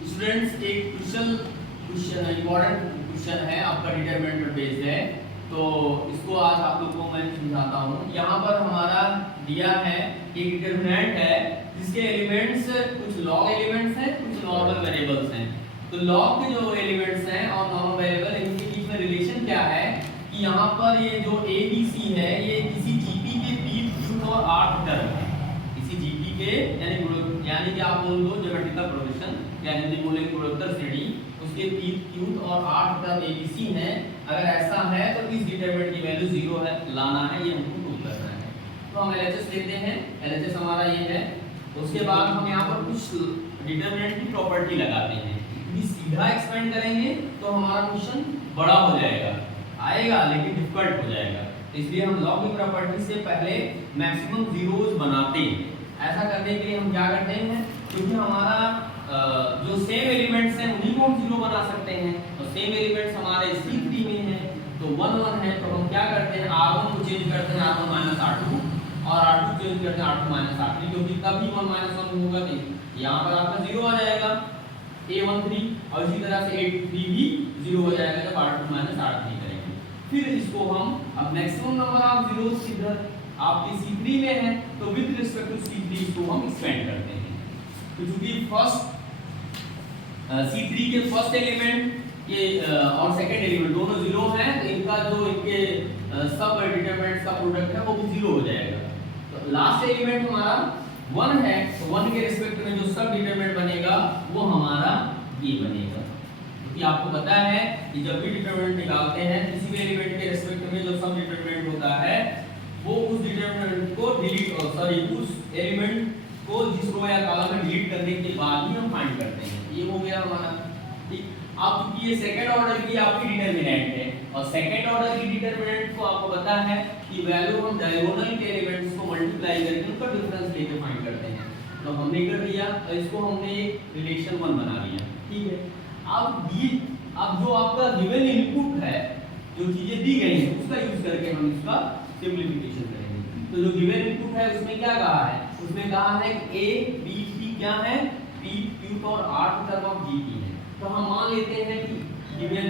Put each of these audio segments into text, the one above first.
Students एक question important question है, आपका डिटरमिनेंट पर बेस्ड है, तो इसको आज आप लोग को मैं समझाता हूँ। यहाँ पर हमारा दिया है एक डिटरमिनेंट है जिसके एलिमेंट्स कुछ लॉग एलिमेंट्स हैं, कुछ नॉर्मल वेरिएबल्स हैं। तो लॉग के जो एलिमेंट्स हैं और नॉर्मल वेरिएबल, इनके बीच में रिलेशन क्या है कि यहाँ पर ये जो ए बी सी है ये किसी जीपी के पीक क्यूब और आर्क टर्म है। किसी जीपी के यानी कि आप बोल दो ज्योमेट्रिकल प्रोग्रेशन या हिंदी बोले गुणोत्तर श्रेणी, उसके पीक क्यूब और आर्क टर्म एबीसी है। अगर ऐसा है तो इस डिटरमिनेंट की वैल्यू 0 है, लाना है, ये हमको प्रूव करना है। तो हम एलएचएस लेते हैं, एलएचएस हमारा ये है। उसके बाद हम यहाँ पर कुछ डिटरमिनेंट की प्रॉपर्टी लगाते हैं। यदि सीधा एक्सपेंड करेंगे तो हमारा क्वेश्चन बड़ा हो जाएगा, आएगा लेकिन डिफिकल्ट हो जाएगा। इसलिए हम लॉग की प्रॉपर्टी से पहले मैक्सिमम जीरोस बनाते हैं। ऐसा करने के लिए हम क्या करते हैं, क्योंकि हमारा जो सेम एलिमेंट्स हैं उन्हीं को हम जीरो बना सकते हैं, और सेम एलिमेंट्स हमारे C3 में हैं तो 1 1 है, तो हम क्या करते हैं R1 को चेंज करते हैं R1 - R2 और R2 चेंज करते हैं R2 - R3, क्योंकि तभी 1 - 1 होगा तो यहाँ पर आपका 0 आ जाएगा A13, और इसी तरह से A23 भी 0 हो जाएगा जब R2 - R3 करेंगे। फिर इसको हम अब मैक्सिमम नंबर ऑफ जीरोस इधर आपके C3 में है तो विद रिस्पेक्ट टू C3 इसको हम एक्सपेंड करते हैं। तो चूंकि फर्स्ट C3 के फर्स्ट एलिमेंट के और सेकंड एलिमेंट दोनों 0 हैं, तो इनका जो इनके सब डिटरमिनेंट्स का प्रोडक्ट है वो भी 0 हो जाएगा। तो लास्ट एलिमेंट हमारा 1 है, तो 1 के रिस्पेक्ट में जो सब डिटरमिनेंट बनेगा वो हमारा ये बनेगा। क्योंकि आपको पता है कि जब भी डिटरमिनेंट निकालते हैं किसी भी एलिमेंट के रिस्पेक्ट में जो सब डिटरमिनेंट होता है वो उस डिटरमिनेंट को उस एलिमेंट को जिस रो या कॉलम में डिलीट करने के बाद ही हम फाइंड करते हैं। ये हो गया हमारा, ठीक। अब क्योंकि ये सेकंड ऑर्डर की आपकी डिटरमिनेंट है, और सेकंड ऑर्डर की डिटरमिनेंट को आपको पता है कि वैल्यू हम डायगोनल के एलिमेंट्स को मल्टीप्लाई करके उनका डिफरेंस लेके फाइंड करते हैं। तो हमने कर दिया, और इसको हमने एक रिलेशन 1 बना लिया, ठीक है। अब जो आपका गिवन इनपुट है, जो चीजें दी गई हैं उसका यूज करके हम इसका सिंपलीफिकेशन करेंगे। तो जो गिवन इनपुट है उसमें क्या कहा है, उसमें कहा है कि A B C क्या है, P Q और R टर्म ऑफ GP है। तो हम मान लेते हैं कि गिवन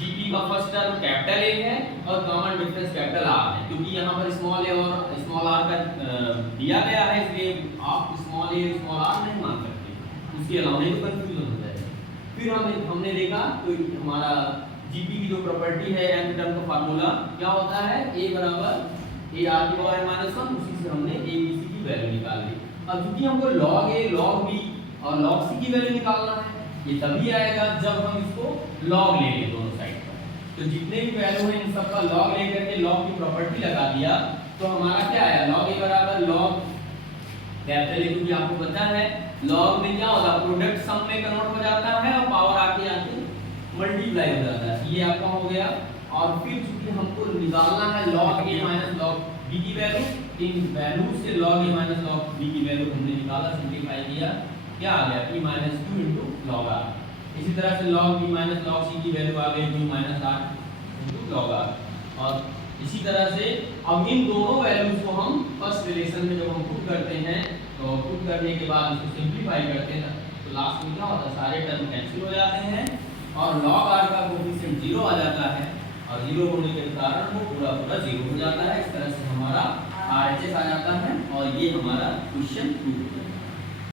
GP का फर्स्ट टर्म कैपिटल A है और कॉमन डिफरेंस कैपिटल R है, क्योंकि यहाँ पर स्मॉल a और स्मॉल r का दिया गया है, इसलिए आप स्मॉल a स्मॉल r नहीं मान सकते, उसके अलावा नहीं तो कंफ्यूजन हो जाएगा। फिर हमने देखा तो हमारा GP की जो प्रॉपर्टी है n टर्म का फार्मूला क्या होता है, A बराबर AR की पावर -1, उसी से हमने ABC की वैल्यू निकाल ली। अब क्योंकि हमको log A log B और log C की वैल्यू निकालना है, ये तभी आएगा जब हम इसको log लेंगे दोनों साइड पर। तो जितने भी वैल्यू हैं इन सब का log लेकर के log की प्रॉपर्टी लगा दिया, तो हमारा क्या आया, log A बराबर log कैपिटल A, क्योंकि आपको पता है log में क्या होता है, प्रोडक्ट सम में कन्वर्ट हो जाता है और पावर आके मल्टीप्लाई हो जाता है, ये आपका हो गया। और फिर चूंकि हमको निकालना है log A - log B की वैल्यू, इन वैल्यू से log A - log B की वैल्यू हमने निकाला, सिंपलीफाई किया, क्या आ गया P - Q log R। इसी तरह से log B - log C की वैल्यू आ गई Q - R log R। और इसी तरह से अब इन दोनों वैल्यूज को हम फर्स्ट रिलेशन में जब हम पुट करते हैं, तो पुट करने के बाद इसको सिंपलीफाई करते हैं तो लास्ट में क्या होता है, सारे टर्म कैंसिल हो जाते हैं और log R का कोएफिशिएंट 0 आ जाता है, और 0 होने के कारण वो पूरा 0 हो जाता है। इस तरह से हमारा RHS आ जाता है, और ये हमारा क्वेश्चन 2